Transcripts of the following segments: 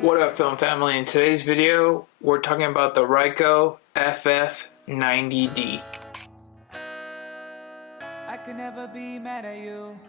What up, film family? In today's video, we're talking about the Ricoh FF-90D. I could never be mad at you.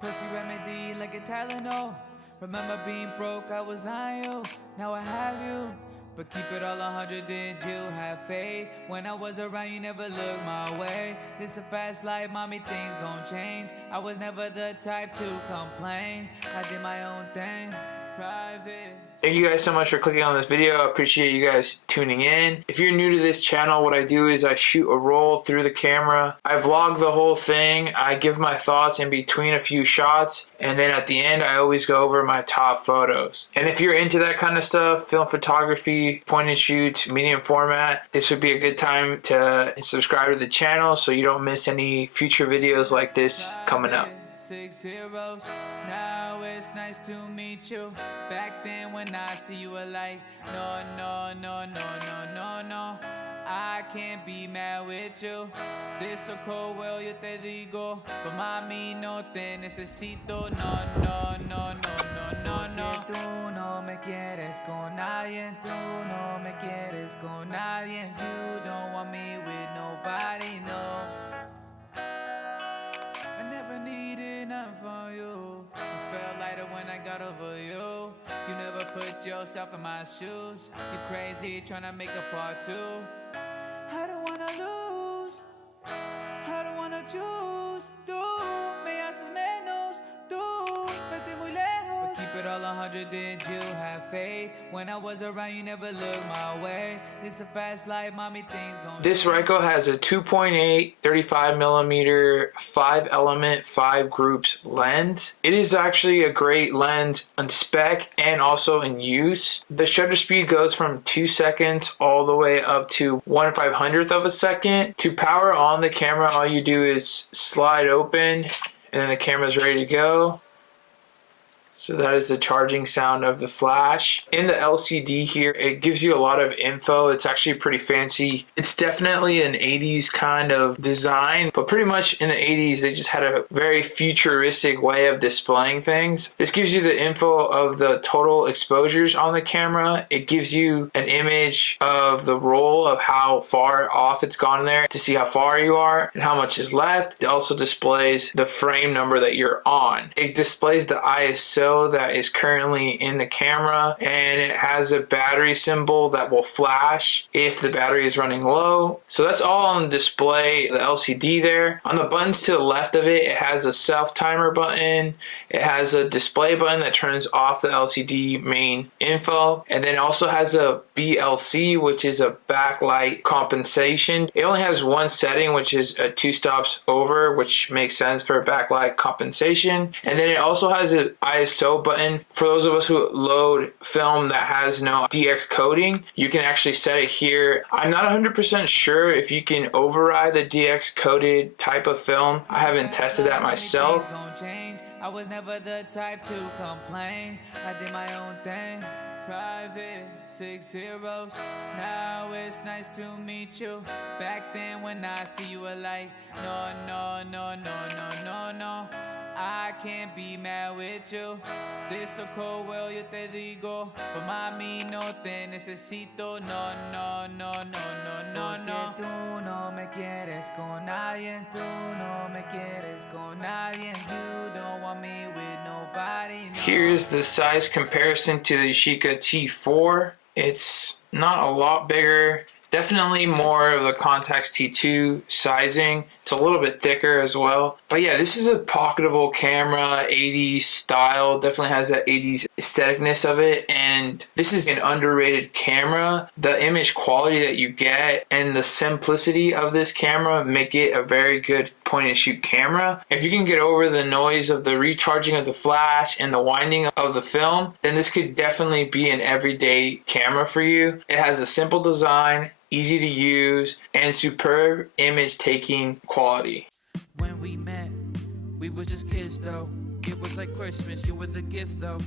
Pussy remedy like a Tylenol. Remember being broke, I was on you. Now I have you. But keep it all 100, did you have faith? When I was around, you never looked my way. This a fast life, mommy, things gon' change. I was never the type to complain. I did my own thing, private. Thank you guys so much for clicking on this video. I appreciate you guys tuning in. If you're new to this channel, what I do is I shoot a roll through the camera. I vlog the whole thing. I give my thoughts in between a few shots. And then at the end, I always go over my top photos. And if you're into that kind of stuff, film photography, point and shoots, medium format, this would be a good time to subscribe to the channel so you don't miss any future videos like this coming up. 6 zeros. Now it's nice to meet you. Back then when I see you were like, no, no, no, no, no, no, no. I can't be mad with you. This so cold, well, yo te digo. But mami, no te necesito. No, no, no, no, no, no, no. Tú no me quieres con nadie. Tú no me quieres con nadie. You don't want me with nobody, no. I never needed nothing from you. I felt lighter when I got over you. You never put yourself in my shoes. You crazy tryna make a part 2. I don't wanna lose. I don't wanna choose. Tú me haces menos. Tú vete muy lejos. But keep it all 100, did you have faith? When I was around, you never looked my way. This a fast life, mommy, things gon' This Ricoh has a 2.8 35mm 5 element 5 groups lens. It is actually a great lens on spec and also in use. The shutter speed goes from 2 seconds all the way up to 1/500th of a second. To power on the camera, all you do is slide open and then the camera's ready to go. So that is the charging sound of the flash. In the LCD here, it gives you a lot of info. It's actually pretty fancy. It's definitely an 80s kind of design, but pretty much in the 80s, they just had a very futuristic way of displaying things. This gives you the info of the total exposures on the camera. It gives you an image of the roll of how far off it's gone there to see how far you are and how much is left. It also displays the frame number that you're on. It displays the ISO that is currently in the camera, and it has a battery symbol that will flash if the battery is running low. So that's all on display, the LCD there. On the buttons to the left of it, it has a self timer button. It has a display button that turns off the LCD main info, and then it also has a BLC, which is a backlight compensation. It only has one setting, which is a 2 stops over, which makes sense for a backlight compensation. And then it also has an ISO button. For those of us who load film that has no DX coding, you can actually set it here. I'm not 100% sure if you can override the DX coded type of film. I haven't tested that myself. I was never the type to complain. I did my own thing. Private 6 zeros. Now it's nice to meet you. Back then when I see you were like, no, no, no, no, no, no, no. I can't be mad with you. This so cold, well, yo te digo. But mami, no te necesito. No, no, no, no, no, no, no. Tú no me quieres con nadie. Tú no me quieres con nadie. You don't want me with nobody. No. Here's the size comparison to the Yashica T4. It's not a lot bigger. Definitely more of the Contax T2 sizing. It's a little bit thicker as well. But yeah, this is a pocketable camera, 80s style. Definitely has that 80s aestheticness of it. And this is an underrated camera. The image quality that you get and the simplicity of this camera make it a very good point and shoot camera. If you can get over the noise of the recharging of the flash and the winding of the film, then this could definitely be an everyday camera for you. It has a simple design, easy to use, and superb image taking quality. When we met, we was just kids though. It was like Christmas, you were the gift though.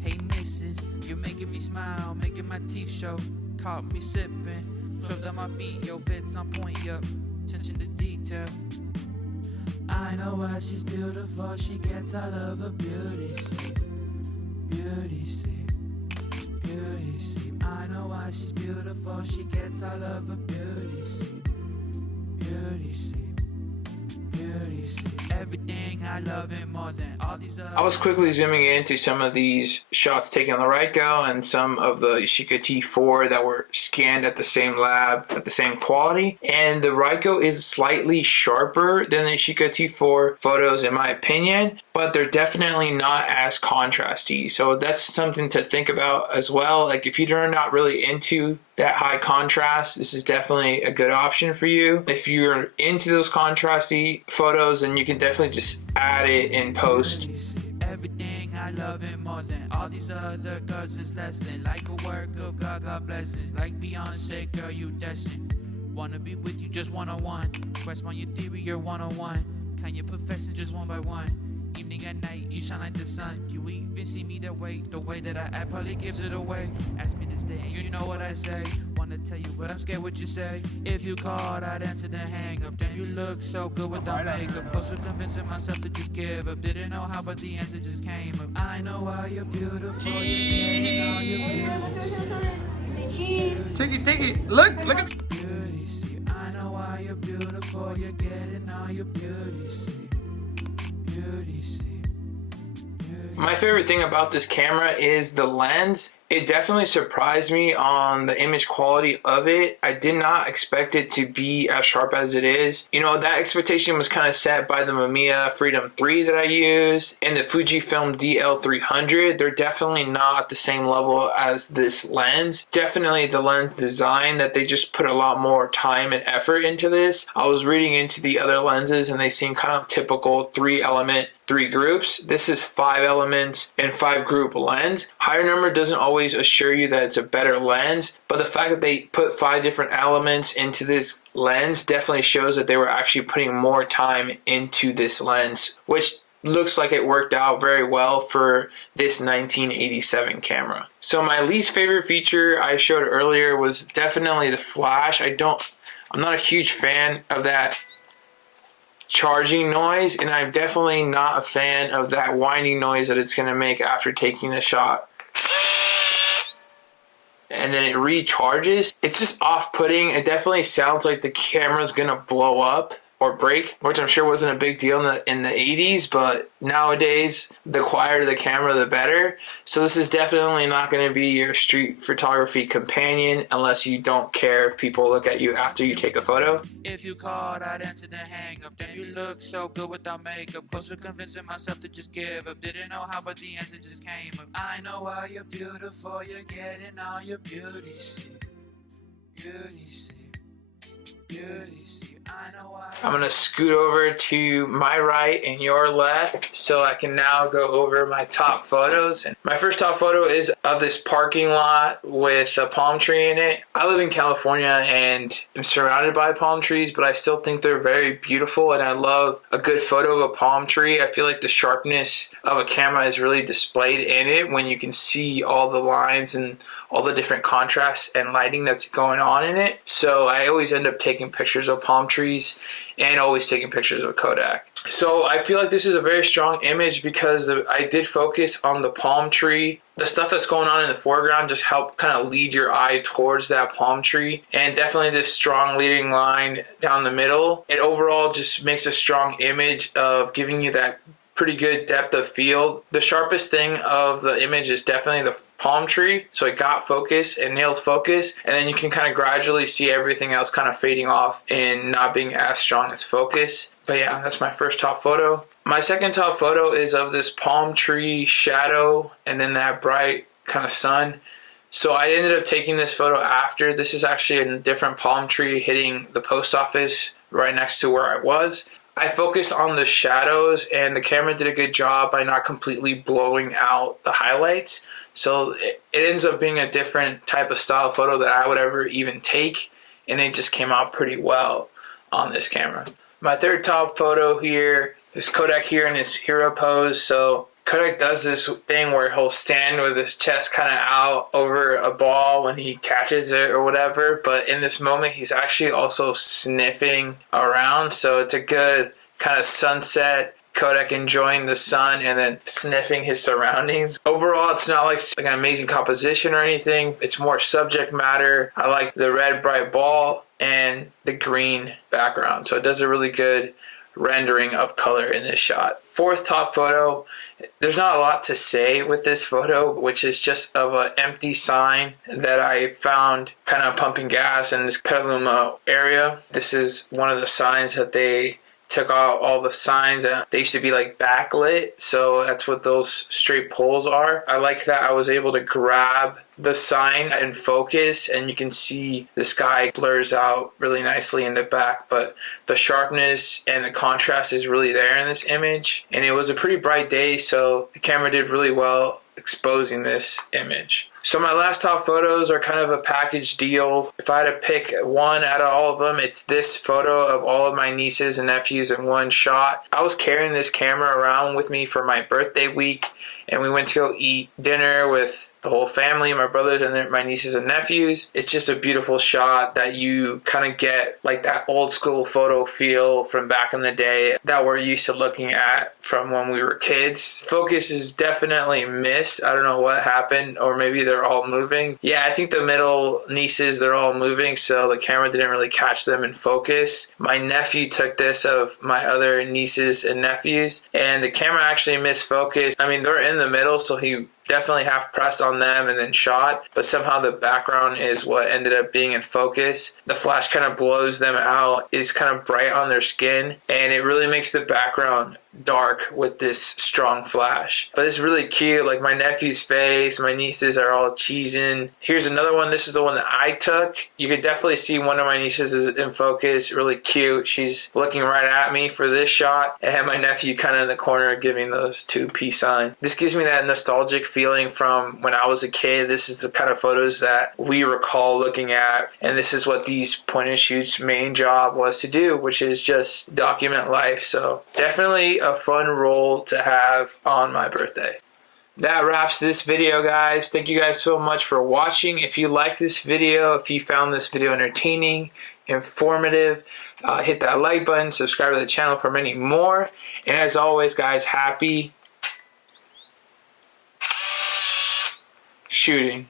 Hey missus, you're making me smile, making my teeth show. Caught me sipping, swept on my feet, yo, fits on point, yo. Attention to detail. I know why she's beautiful, she gets all of the beauty sleep. Beauty sleep. she's beautiful, she gets all of her beauty. See, beauty, see, beauty, see. Everything I love it more than all these other. I was quickly zooming into some of these shots taken on the Ricoh and some of the Yashica T4 that were scanned at the same lab at the same quality. And the Ricoh is slightly sharper than the Yashica T4 photos in my opinion, but they're definitely not as contrasty. So that's something to think about as well. Like if you're not really into that high contrast, this is definitely a good option for you. If you're into those contrasty photos, then you can definitely just add it in post. Everything I love it more than all these other girls is lesson. Like a work of God blessings. Like Beyonce, girl, you destined. Wanna be with you just one-on-one. Quest on your theory, you're one-on-one. Kind your perfection just one by one. Evening and night, you shine like the sun. You even see me that way, the way that I act probably gives it away. Ask me this day, and you know what I say. Wanna tell you, but I'm scared what you say. If you called, I'd answer the hang up. Damn, you look so good without makeup. Close to convincing myself that you give up. Didn't know how, but the answer just came up. I know why you're beautiful. You're all your beauty. Take it. Look at. Beauty, see. I know why you're beautiful. You're getting all your beauty. See. Beauty, see. My favorite thing about this camera is the lens. It definitely surprised me on the image quality of it. I did not expect it to be as sharp as it is. You know, that expectation was kind of set by the Mamiya Freedom 3 that I used and the Fujifilm DL300. They're definitely not at the same level as this lens. Definitely the lens design that they just put a lot more time and effort into this. I was reading into the other lenses and they seem kind of typical 3-element 3 groups. This is 5 elements and 5 group lens. Higher number doesn't always assure you that it's a better lens, but the fact that they put 5 different elements into this lens definitely shows that they were actually putting more time into this lens, which looks like it worked out very well for this 1987 camera. So my least favorite feature I showed earlier was definitely the flash. I'm not a huge fan of that charging noise, and I'm definitely not a fan of that whining noise that it's going to make after taking the shot. And then it recharges. It's just off-putting. It definitely sounds like the camera's going to blow up or break, which I'm sure wasn't a big deal in the 80s, but nowadays the quieter the camera the better. So this is definitely not going to be your street photography companion unless you don't care if people look at you after you take a photo. If you called, I'd answer the hang up. Damn, you look so good without makeup. Close to convincing myself to just give up. Didn't know how, but the answer just came up. I know why you're beautiful. You're getting all your beauty. See, beauty, see, beauty, see. I'm going to scoot over to my right and your left so I can now go over my top photos. And my first top photo is of this parking lot with a palm tree in it. I live in California and I'm surrounded by palm trees, but I still think they're very beautiful, and I love a good photo of a palm tree. I feel like the sharpness of a camera is really displayed in it when you can see all the lines and all the different contrasts and lighting that's going on in it. So I always end up taking pictures of palm trees and always taking pictures of Kodak. So I feel like this is a very strong image because I did focus on the palm tree. The stuff that's going on in the foreground just helped kind of lead your eye towards that palm tree, and definitely this strong leading line down the middle. It overall just makes a strong image of giving you that pretty good depth of field. The sharpest thing of the image is definitely the palm tree, so it got focus and nailed focus, and then you can kind of gradually see everything else kind of fading off and not being as strong as focus. But yeah, that's my first top photo. My second top photo is of this palm tree shadow and then that bright kind of sun. So I ended up taking this photo after. This is actually a different palm tree hitting the post office right next to where I was. I focused on the shadows, and the camera did a good job by not completely blowing out the highlights. So it ends up being a different type of style photo that I would ever even take, and it just came out pretty well on this camera. My third top photo here is Kodak here in his hero pose. So Kodak does this thing where he'll stand with his chest kind of out over a ball when he catches it or whatever, but in this moment he's actually also sniffing around, so it's a good kind of sunset Kodak enjoying the sun and then sniffing his surroundings. Overall, it's not like an amazing composition or anything. It's more subject matter. I like the red bright ball and the green background. So it does a really good rendering of color in this shot. Fourth top photo, there's not a lot to say with this photo, which is just of an empty sign that I found kind of pumping gas in this Petaluma area. This is one of the signs that they took out all the signs. They used to be like backlit, so that's what those straight poles are. I like that I was able to grab the sign in focus, and you can see the sky blurs out really nicely in the back, but the sharpness and the contrast is really there in this image. And it was a pretty bright day, so the camera did really well exposing this image. So my last top photos are kind of a package deal. If I had to pick one out of all of them, it's this photo of all of my nieces and nephews in one shot. I was carrying this camera around with me for my birthday week, and we went to go eat dinner with the whole family, my brothers and my nieces and nephews. It's just a beautiful shot that you kind of get like that old school photo feel from back in the day that we're used to looking at from when we were kids. Focus is definitely missed. I don't know what happened, or maybe they're all moving. Yeah, I think the middle nieces, they're all moving, so the camera didn't really catch them in focus. My nephew took this of my other nieces and nephews, and the camera actually missed focus. I mean, they're in the middle, so he definitely half pressed on them and then shot, but somehow the background is what ended up being in focus. The flash kind of blows them out. It's kind of bright on their skin, and it really makes the background dark with this strong flash. But it's really cute. Like my nephew's face, my nieces are all cheesing. Here's another one. This is the one that I took. You can definitely see one of my nieces is in focus. Really cute. She's looking right at me for this shot. I had my nephew kind of in the corner giving those two peace sign. This gives me that nostalgic feeling from when I was a kid. This is the kind of photos that we recall looking at, and this is what these point and shoot's main job was to do, which is just document life. So definitely a fun role to have on my birthday. That wraps this video, guys. Thank you guys so much for watching. If you liked this video, if you found this video entertaining, informative, hit that like button, subscribe to the channel for many more. And as always, guys, happy shooting.